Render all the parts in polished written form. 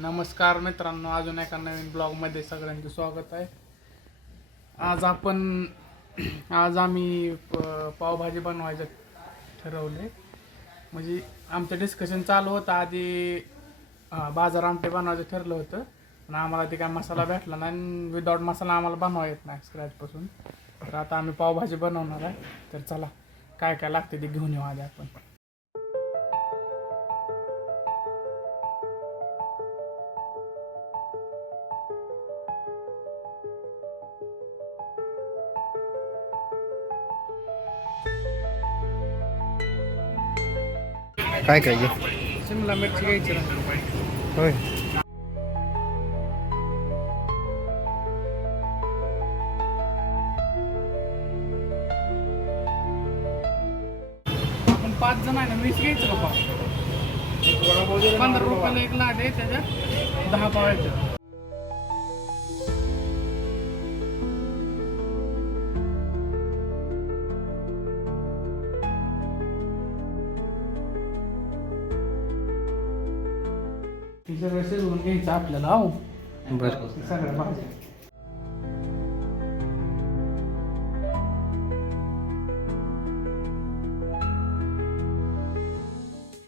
नमस्कार मित्रांनो, अजून एका नवीन ब्लॉगमध्ये सगळ्यांचं स्वागत आहे. आज आम्ही पावभाजी बनवायचं ठरवले. म्हणजे आमचं डिस्कशन चालू होतं. आधी बाजार आमटे बनवायचं ठरलं होतं, पण आम्हाला ते काय मसाला भेटला नाही आणि विदाऊट मसाला आम्हाला बनवा येत नाही स्क्रॅचपासून. तर आता आम्ही पावभाजी बनवणार आहे. तर चला, काय काय लागते ते घेऊन येऊ आधी आपण. काय काय घे शिमला मिरची घ्यायची ना. होय. आपण 5 जण आहे ना, 20 घ्यायचं का पाव? 15 रुपयाला एक लाट आहे, त्याच्यात 10 पाव येतात. हे सगळं शिजवून घ्यायचं आपल्याला. हो बरं. सगळ्या भाज्या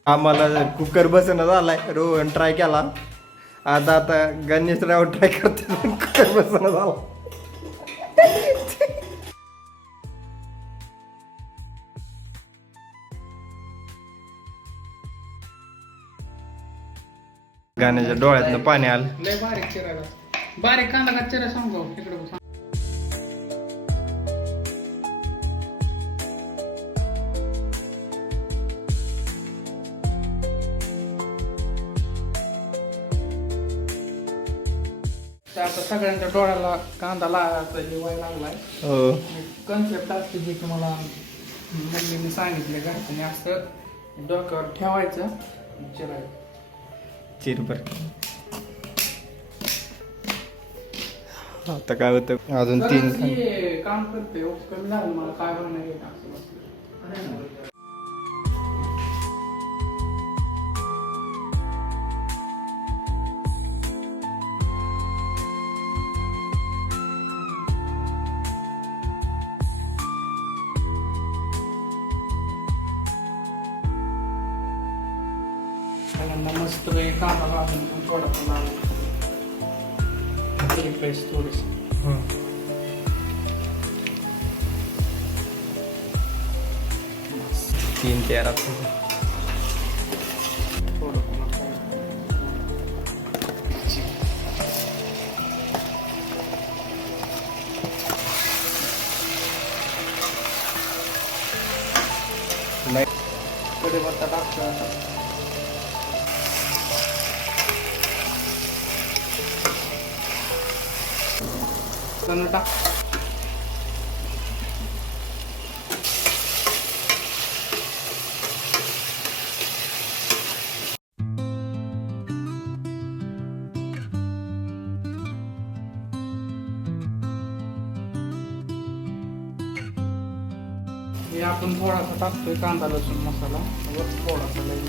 आम्हाला कुकर बसणं झालाय. रोहन ट्राय केला. आता गणेशराव ट्राय करते, कुकर बसणं झाला. गाण्याच्या डोळ्यातनं पाणी आलं. लय बारीक चिरायला. बारीक कांदा का चिरा सांगू इकडे बघ. आता सगळ्यांच्या डोळ्याला कांदा लागायचा हे लागलाय. हो. कन्सेप्ट असते जे तुम्हाला मम्मीने सांगितले घरच्याने, असं डोक्यावर ठेवायचं, चिरायचं. चिरभर. आता काय होतं, अजून 3 हे काम करते. कमी झालं मला काय बनणार असं बसलं. मस्त कांदा घालून थोडासा लावून पेस्ट थोडीशी. 3 13 थोडं नाही. कढीपत्ता टाकतो आता. टाक. हे आपण थोडासा टाकतोय कांदा लसूण मसाला, थोडासा लई.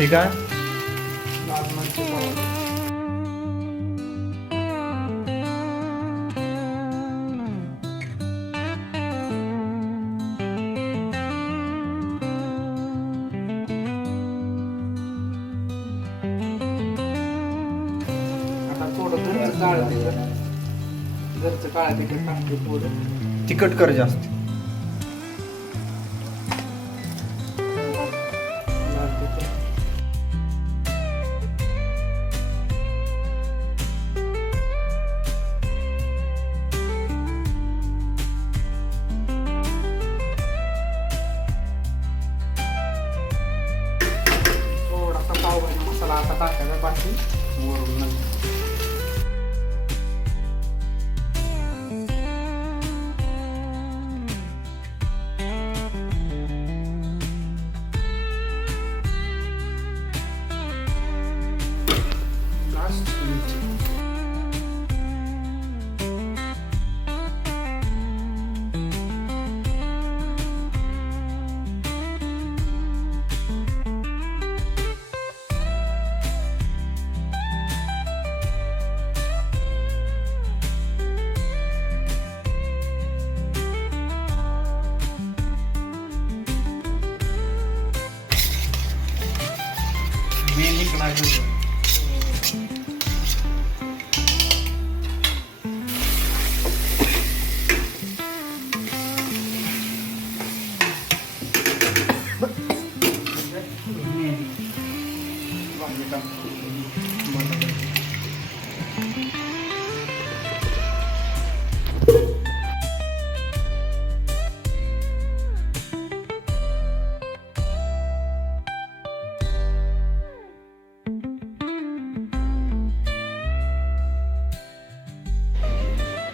ठीक आहे. लाल मिरची पावडर. आता थोडं घरचं काळं तिखट टाकते थोडं. तिखट कर जास्त. लाल तिखट. थोडासा पावभाजी मसाला आता टाकायचा बाकी वरून.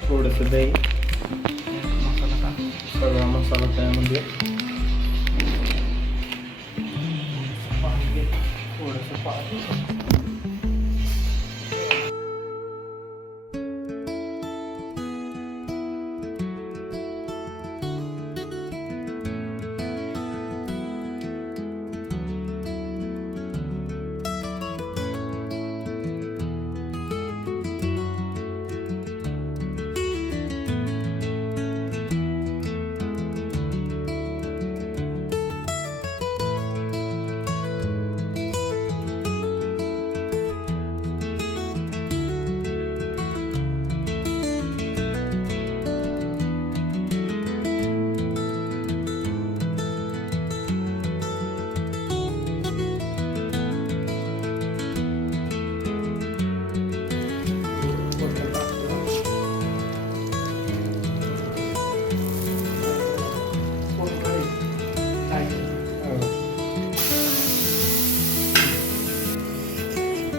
थोडंसं दही, मसाला टाक. सगळा मसाला त्यामध्ये, थोडंसं पाणी.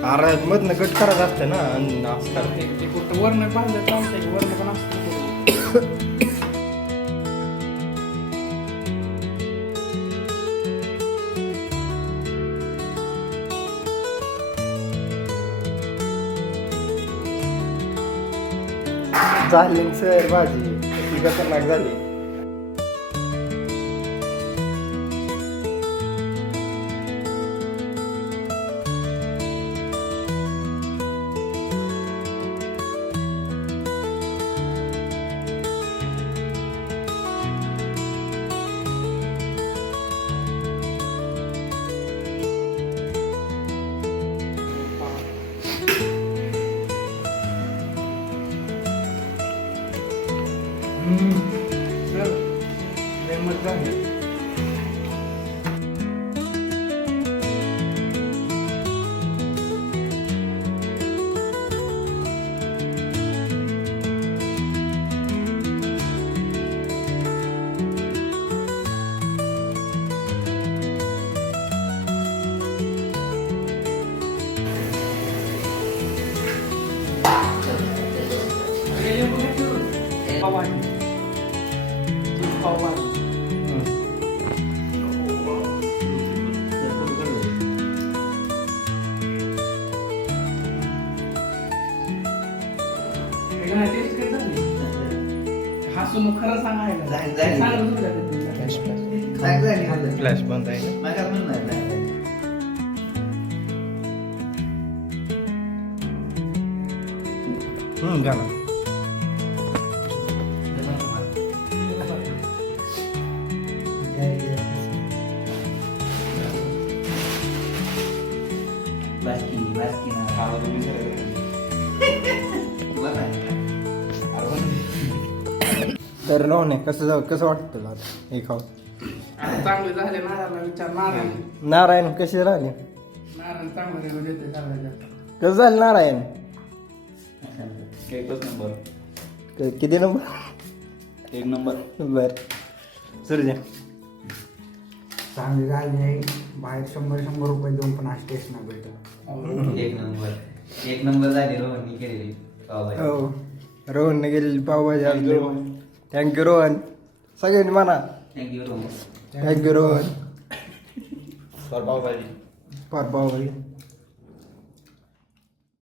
अरे मधनं कट करायचं असतं ना आणि असं करते. ते कुठं वरण भाजलं चालतंय की वरण पण असतं. झाली सर भाजी ती खतरनाक झाली. सर लय मजा आहे. पावभाजी. पावभाजी. हसून खरं सांगायला फ्लॅश बंद आहे. गाणं तर नवने कसं वाटतं तुला आता हे खाऊ? चांगले झाले नारायणला विचार. नारायण नारायण कसे राहिले? नारायण चांगलं रिव्ह्यू देते सगळ्याच्या. कसं झालं नारायण? एकच नंबर. किती नंबर? 1 नंबर. बर सूर्य चांगली झाली आहे. बाहेर 100 रुपये देऊन पण आज टेस्ट नाही भेटत. 1 नंबर झाली रोहननी केलेली पावभाजी. हो रोहनने गेलेली पावभाजी आणली. थँक्यू रोहन. सगळ्यांनी म्हणा thank you Rohan thank you Rohan for pav bhaji. Pav bhaji.